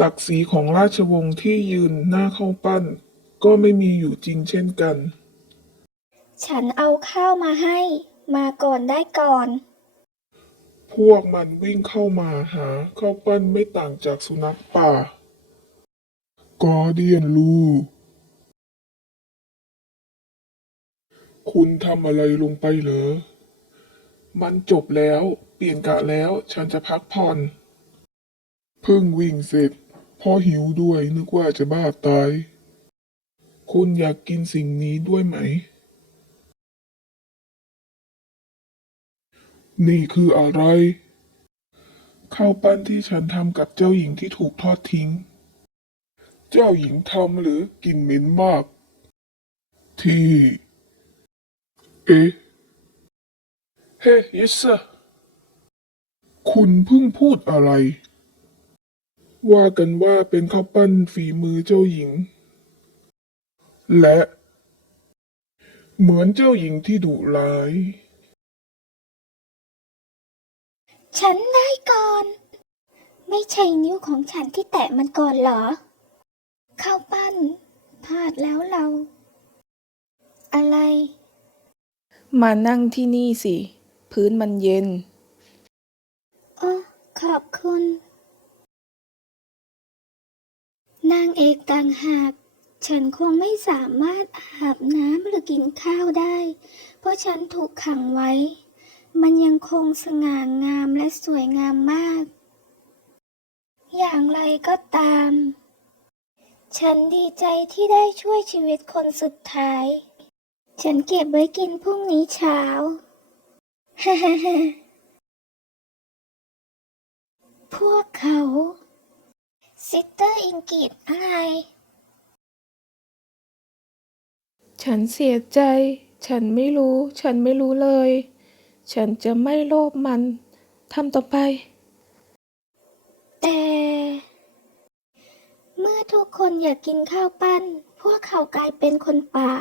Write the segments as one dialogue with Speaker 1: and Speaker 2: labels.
Speaker 1: ศักดิ์ศรีของราชวงศ์ที่ยืนหน้าเข้าปั้น ก็ไม่มีอยู่จริงเช่นกัน
Speaker 2: ฉันเอาข้าวมาให้ มาก่อนได้ก่อน
Speaker 1: พวกมันวิ่งเข้ามาหาข้าวปั้นไม่ต่างจากสุนัขป่า กอเดียนลู คุณทำอะไรลงไปเหรอ มันจบแล้ว เปลี่ยนกะแล้ว ฉันจะพักผ่อน เพิ่งวิ่งเสร็จ พ่อหิวด้วยนึกว่าจะบ้าตาย คุณอยากกินสิ่งนี้ด้วยไหม นี่คืออะไร ข้าวปั้นที่ฉันทำกับเจ้าหญิงที่ถูกทอดทิ้ง เจ้าหญิงทำหรือกินเหม็นมาก ที่ เอ๊ะ เฮ้ยิสคุณเพิ่งพูดอะไร ว่ากันว่าเป็นข้าวปั้นฝีมือเจ้าหญิง และ เหมือนเจ้าหญิงที่ดุร้าย
Speaker 2: ฉันได้ก่อน ไม่ใช่นิ้วของฉันที่แตะมันก่อนเหรอ ข้าวปั้นพลาดแล้วเรา อะไร
Speaker 3: มานั่งที่นี่สิ พื้นมันเย็น
Speaker 2: อ๋อขอบคุณ นางเอกต่างหาก ฉันคงไม่สามารถอาบน้ำหรือกินข้าวได้ เพราะฉันถูกขังไว้ มันยังคงสง่างามและสวยงามมาก อย่างไรก็ตาม ฉันดีใจที่ได้ช่วยชีวิตคนสุดท้าย ฉันเก็บไว้กินพรุ่งนี้เช้า ฮ่าฮ่าฮ่าพวกเขา ซิสเตอร์อิงกิตอะไร
Speaker 3: ฉันเสียใจ ฉันไม่รู้ ฉันไม่รู้เลย ฉันจะไม่โลภมันทำต่อไป
Speaker 2: แต่ เมื่อทุกคนอยากกินข้าวปั้น พวกเขากลายเป็นคนป่า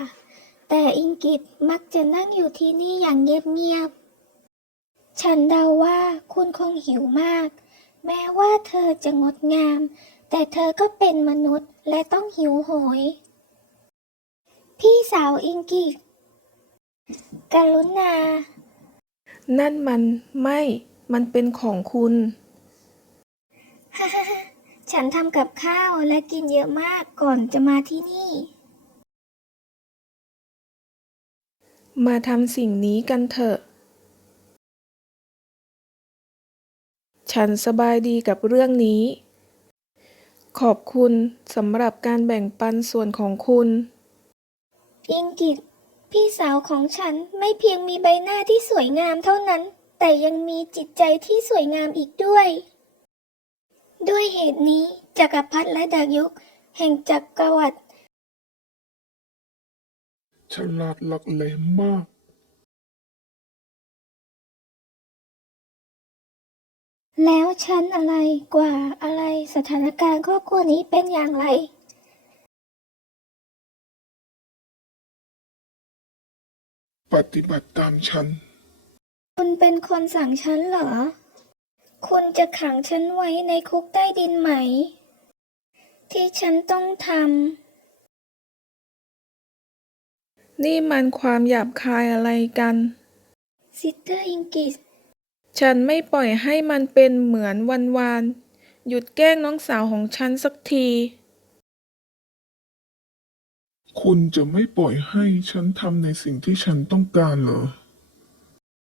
Speaker 2: แต่อิงกิตมักจะนั่งอยู่ที่นี่อย่างเงียบๆ ฉันเดาว่าคุณคงหิวมาก แม้ว่าเธอจะงดงาม แต่เธอก็เป็นมนุษย์และต้องหิวโหย พี่สาวอิงกิตกรุณา
Speaker 3: นั่นมันไม่ มันเป็นของคุณ
Speaker 2: ฉันทำกับข้าวและกินเยอะมากก่อนจะมาที่นี่
Speaker 3: มาทำสิ่งนี้กันเถอะ ฉันสบายดีกับเรื่องนี้ ขอบคุณสำหรับการแบ่งปันส่วนของคุณ
Speaker 2: อิงกิตพี่สาวของฉันไม่เพียงมีใบหน้าที่สวยงามเท่านั้น แต่ยังมีจิตใจที่สวยงามอีกด้วย ด้วยเหตุนี้จักรพรรดิและดายุกแห่งจักรวรรดิ
Speaker 1: ฉลาดหลักแหลมมาก
Speaker 2: แล้วฉันอะไรกว่าอะไรสถานการณ์ครอบครัวนี้เป็นอย่างไร
Speaker 1: ปฏิบัติตามฉัน
Speaker 2: คุณเป็นคนสั่งฉันเหรอ คุณจะขังฉันไว้ในคุกใต้ดินไหม ที่ฉันต้องท
Speaker 3: นี่มันความหยาบคายอะไรกันำ
Speaker 2: ซิสเตอร์อิงกิส
Speaker 3: ฉันไม่ปล่อยให้มันเป็นเหมือนวันวาน หยุดแกล้งน้องสาวของฉันสักที
Speaker 1: คุณจะไม่ปล่อยให้ฉันทำในสิ่งที่ฉันต้องการเหรอ